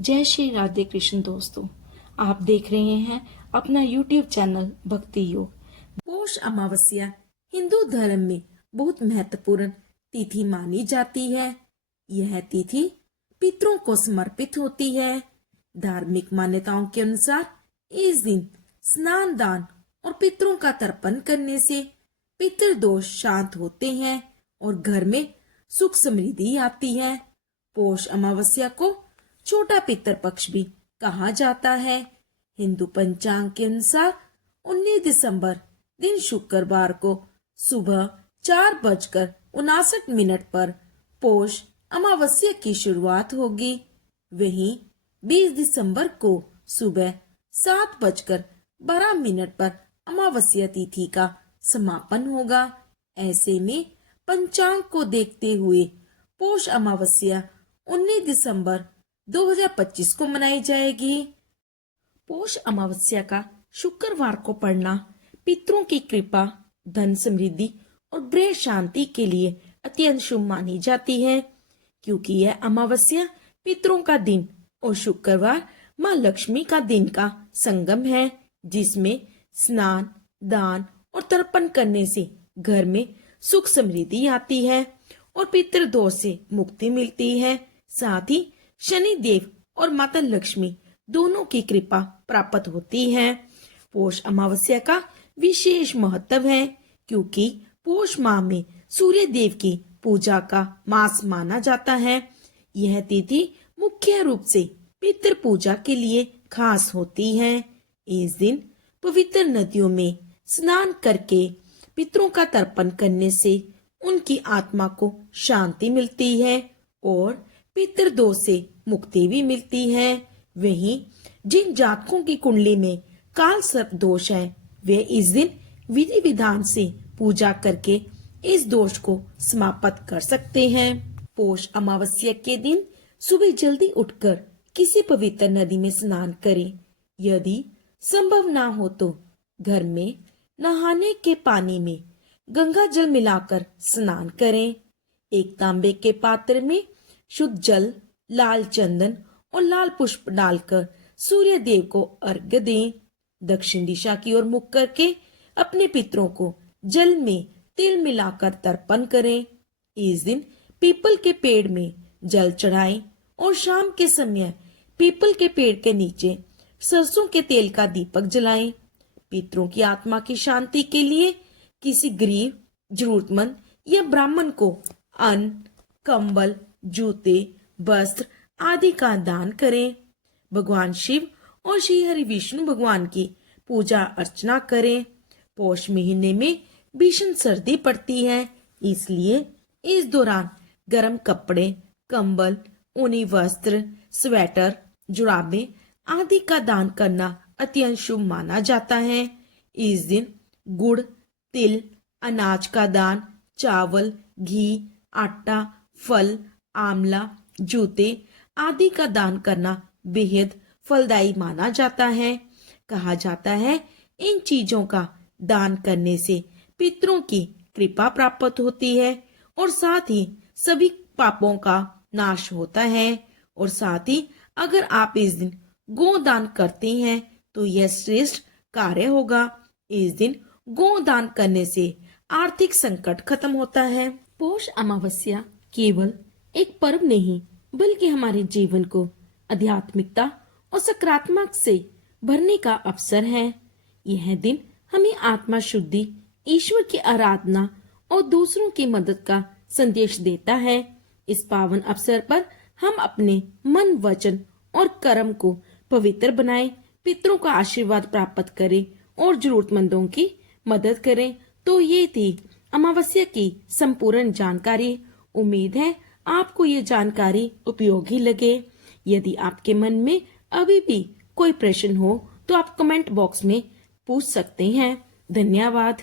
जय श्री राधे कृष्ण दोस्तों। आप देख रहे हैं अपना YouTube चैनल भक्ति योग। पौष अमावस्या हिंदू धर्म में बहुत महत्वपूर्ण तिथि मानी जाती है। यह तिथि पितरों को समर्पित होती है। धार्मिक मान्यताओं के अनुसार इस दिन स्नान दान और पितरों का तर्पण करने से पितृदोष शांत होते हैं और घर में सुख समृद्धि आती है। पौष अमावस्या को छोटा पितर पक्ष भी कहा जाता है। हिंदू पंचांग के अनुसार 19 दिसंबर दिन शुक्रवार को सुबह 4:59 पर पौष अमावस्या की शुरुआत होगी। वहीं 20 दिसंबर को सुबह 7:12 पर अमावस्या तिथि का समापन होगा। ऐसे में पंचांग को देखते हुए पौष अमावस्या 19 दिसंबर 2025 को मनाई जाएगी। पौष अमावस्या का शुक्रवार को पड़ना पितरों की कृपा, धन समृद्धि और गृह शांति के लिए अत्यंत शुभ मानी जाती है, क्योंकि यह अमावस्या पितरों का दिन और शुक्रवार माँ लक्ष्मी का दिन का संगम है, जिसमें स्नान, दान और तर्पण करने से घर में सुख समृद्धि आती है और पितृदोष से मुक्ति मिलती है। साथ ही शनि देव और माता लक्ष्मी दोनों की कृपा प्राप्त होती है। पौष अमावस्या का विशेष महत्व है, क्योंकि पौष माह में सूर्य देव की पूजा का मास माना जाता है। यह तिथि मुख्य रूप से पितृ पूजा के लिए खास होती है। इस दिन पवित्र नदियों में स्नान करके पितरों का तर्पण करने से उनकी आत्मा को शांति मिलती है और पितृदोष से मुक्ति भी मिलती है। वहीं जिन जातकों की कुंडली में काल सर्प दोष है, वे इस दिन विधि विधान से पूजा करके इस दोष को समाप्त कर सकते हैं। पौष अमावस्या के दिन सुबह जल्दी उठकर किसी पवित्र नदी में स्नान करें। यदि संभव ना हो तो घर में नहाने के पानी में गंगा जल मिलाकर स्नान करें। एक तांबे के पात्र में शुद्ध जल, लाल चंदन और लाल पुष्प डालकर सूर्य देव को अर्घ्य दें। दक्षिण दिशा की ओर मुख करके अपने पितरों को जल में तिल मिलाकर तर्पण करें। इस दिन पीपल के पेड़ में जल चढ़ाएं और शाम के समय पीपल के पेड़ के नीचे सरसों के तेल का दीपक जलाएं। पितरों की आत्मा की शांति के लिए किसी गरीब, जरूरतमंद या ब्राह्मण को अन्न, कंबल, जूते, वस्त्र आदि का दान करें। भगवान शिव और श्री हरि विष्णु भगवान की पूजा अर्चना करें। पौष महीने में भीषण सर्दी पड़ती है, इसलिए इस दौरान गर्म कपड़े, कंबल, ऊनी वस्त्र, स्वेटर, जुराबे आदि का दान करना अत्यंत शुभ माना जाता है। इस दिन गुड़, तिल, अनाज का दान, चावल, घी, आटा, फल, आंवला, जूते आदि का दान करना बेहद फलदायी माना जाता है। कहा जाता है इन चीजों का दान करने से पितरों की कृपा प्राप्त होती है और साथ ही सभी पापों का नाश होता है। और साथ ही अगर आप इस दिन गोदान करते हैं तो यह श्रेष्ठ कार्य होगा। इस दिन गोदान करने से आर्थिक संकट खत्म होता है। पौष अमावस्या केवल एक पर्व नहीं, बल्कि हमारे जीवन को आध्यात्मिकता और सकारात्मक से भरने का अवसर है। यह दिन हमें आत्मा शुद्धि, ईश्वर की आराधना और दूसरों की मदद का संदेश देता है। इस पावन अवसर पर हम अपने मन, वचन और कर्म को पवित्र बनाएं, पितरों का आशीर्वाद प्राप्त करें और जरूरतमंदों की मदद करें। तो ये थी अमावस्या की संपूर्ण जानकारी। उम्मीद है आपको ये जानकारी उपयोगी लगे। यदि आपके मन में अभी भी कोई प्रश्न हो तो आप कमेंट बॉक्स में पूछ सकते हैं। धन्यवाद।